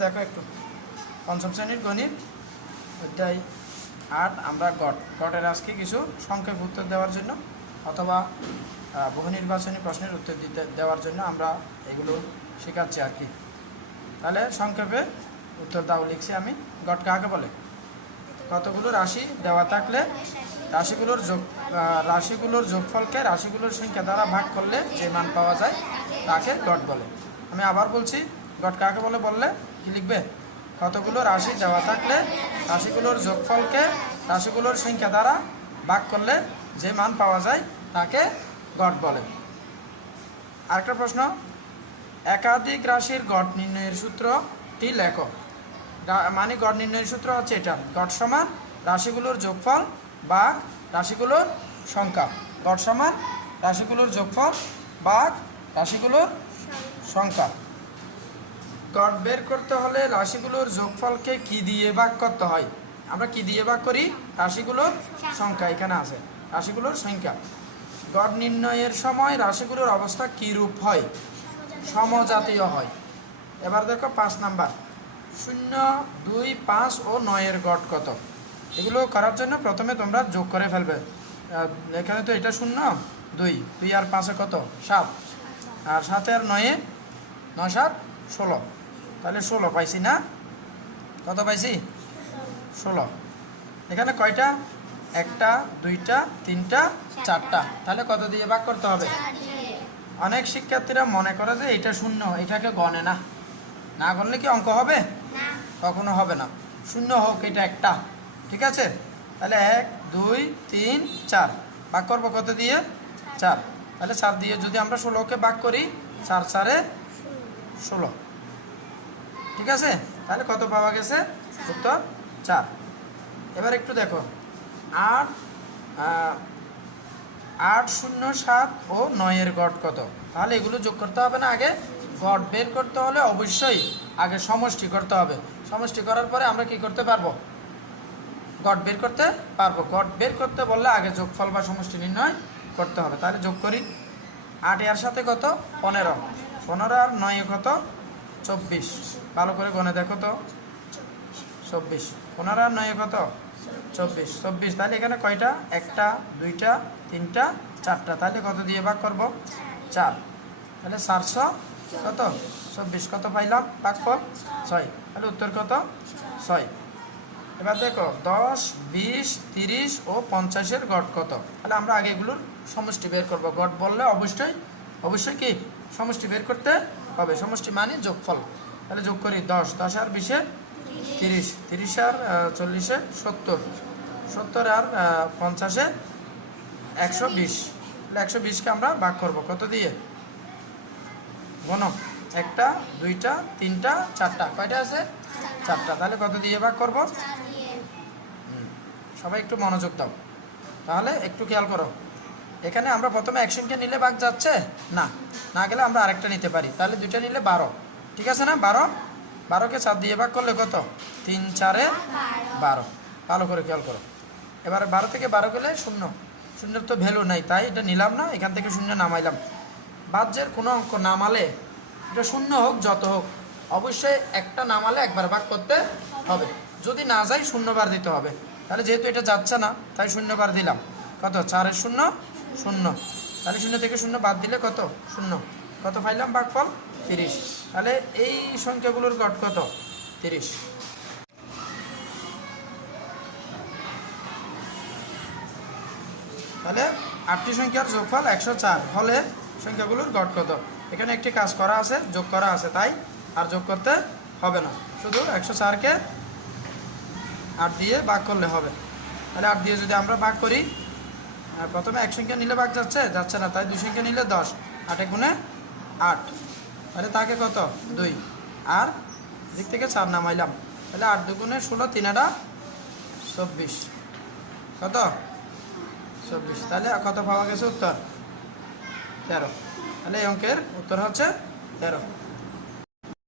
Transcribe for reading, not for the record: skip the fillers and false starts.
দেখো একটু পঞ্চম শ্রেণীর গণিত অধ্যায় ৮ আমরা গটের আজকে কিছু সংক্ষেপ উত্তর দেওয়ার জন্য অথবা বহু নির্বাচনী প্রশ্নের উত্তর দেওয়ার জন্য আমরা এগুলো শেখাচ্ছি আর কি। তাহলে সংক্ষেপে উত্তর দাও লিখছি আমি। গট কাকে বলে? কতগুলো রাশি দেওয়া থাকলে রাশিগুলোর যোগফলকে রাশিগুলোর সংখ্যা দ্বারা ভাগ করলে যে মান পাওয়া যায় তাকে গট বলে। আমি আবার বলছি, গট কাকে বলে বললে কি লিখবে? কতগুলো রাশি দেওয়া থাকলে রাশিগুলোর যোগফলকে রাশিগুলোর সংখ্যা দ্বারা ভাগ করলে যে মান পাওয়া যায় তাকে গট বলে। আরেকটা প্রশ্ন, একাধিক রাশির গট নির্ণয়ের সূত্রটি লেখো। মানে গট নির্ণয়ের সূত্র হচ্ছে এটা, গট সমান রাশিগুলোর যোগফল বা রাশিগুলোর সংখ্যা। গট সমান রাশিগুলোর যোগফল বা রাশিগুলোর সংখ্যা। গট বের করতে হলে রাশিগুলোর যোগফলকে কি দিয়ে ভাগ করতে হয়? আমরা কি দিয়ে ভাগ করি? রাশিগুলোর সংখ্যা এখানে আছে, রাশিগুলোর সংখ্যা। গট নির্ণয়ের সময় রাশিগুলোর অবস্থা কী রূপ হয়? সমজাতীয় হয়। এবার দেখো ৫ নাম্বার, ০, ২, ৫ ও ৯-এর গট কত? এগুলো করার জন্য প্রথমে তোমরা যোগ করে ফেলবে। এখানে তো এটা ০, ২, ২ আর ৫-এ কত? ৭, আর ৭ আর ৯-এ ৯, ৭, ১৬। তাহলে ১৬ পাইছি না? কত পাইছি? ১৬। এখানে কয়টা? একটা, দুইটা, তিনটা, চারটা। তাহলে কত দিয়ে ভাগ করতে হবে? অনেক শিক্ষার্থীরা মনে করে যে এটা ০, এটাকে গণে না, না গণলে কি অঙ্ক হবে? কখনো হবে না। ০ হোক, এটা একটা, ঠিক আছে? তাহলে ১, ২, ৩, ৪ ভাগ করবো কত দিয়ে? ৪। তাহলে ৪ দিয়ে যদি আমরা ১৬কে ভাগ করি, ৪, ৪-এ ১৬, ঠিক আছে? তাহলে কত পাওয়া গেছে? উত্তর ৪। এবার একটু দেখো, ৮, ০, ৭ ও ৯-এর গট কত? তাহলে এগুলো যোগ করতে হবে না, আগে গট বের করতে হলে অবশ্যই আগে সমষ্টি করতে হবে। সমষ্টি করার পরে আমরা কি করতে পারবো? গট বের করতে পারবো। গট বের করতে বললে আগে যোগফল বা সমষ্টি নির্ণয় করতে হবে। তাহলে যোগ করি, ৮ এর সাথে কত? ১৫, ১৫ আর ৯-এ কত? ২৪। ভালো করে গণে দেখো তো, ২৪। ১৫ আর 9-এ কত? ২৪, ২৪। তাহলে এখানে কয়টা? একটা, দুইটা, তিনটা, চারটা। তাহলে কত দিয়ে ভাগ করবো? ৪। তাহলে ৪০০ কত? ২৪। কত পাইলাম? ভাগফল ৬। তাহলে উত্তর কত? ৬। এবার দেখো ১০, ২০, ৩০ ও ৫০-এর গট কত? তাহলে আমরা আগে এগুলোর সমষ্টি বের করব। গট বললে অবশ্যই কি সমষ্টি বের করতে হবে। সমষ্টি মানে যোগফল। তাহলে যোগ করি, ১০, ১০ আর ২০-এ ৩০, ৩০ আর ৪০-এ ৭০, ৭০ আর ৫০-এ ১২০। তাহলে ১২০-কে আমরা ভাগ করব কত দিয়ে? গণ, একটা, দুইটা, তিনটা, চারটা। কয়টা আছে? চারটা। তাহলে কত দিয়ে ভাগ করব? সবাই একটু মনোযোগ দাও, তাহলে একটু খেয়াল করো। এখানে আমরা প্রথমে এক সংখ্যা নিলে ভাগ যাচ্ছে না, না গেলে আমরা আরেকটা নিতে পারি। তাহলে দুইটা নিলে ১২, ঠিক আছে না? ১২, ১২কে ৪ দিয়ে ভাগ করলে কত? ৩, ৪-এ ১২। ভালো করে খেয়াল করো। এবার ১২ থেকে ১২ গেলে ০, ০-এর তো ভ্যালু নাই, তাই এটা নিলাম না, এখান থেকে ০ নামাইলাম। বাহ্যের কোনো অঙ্ক নামালে, এটা ০ হোক যত হোক, অবশ্যই একটা নামালে একবার ভাগ করতে হবে। যদি না যায় ০ বার দিতে হবে। তাহলে যেহেতু এটা যাচ্ছে না, তাই ০ বার দিলাম। কত? ৪-এর ০, ০। তাহলে ০ থেকে ০ বাদ দিলে কত? ০। কত পাইলাম? ভাগফল ৩০। তাহলে এই সংখ্যাগুলোর গট কত? ৩০। তাহলে ৮টি সংখ্যার যোগফল ১০৪ হলে সংখ্যাগুলোর গট কত? এখানে একটি কাজ করা আছে, যোগ করা আছে, তাই আর যোগ করতে হবে না, শুধু ১০৪-কে ৮ দিয়ে ভাগ করলে হবে। তাহলে ৮ দিয়ে যদি আমরা ভাগ করি, প্রথমে এক সংখ্যা নিলে ভাগ যাচ্ছে না, তাই ২ সংখ্যা নিলে ১০, ৮ গুণে ৮। তাহলে তাকে কত? ২, আর দিক থেকে ৪ নামাইলাম। তাহলে ৮ দুগুণে ১৬, ৩-এটা ২৪। কত? ২৪। তাহলে কত পাওয়া গেছে? উত্তর ১৩। তাহলে এই অঙ্কের উত্তর হচ্ছে ১৩।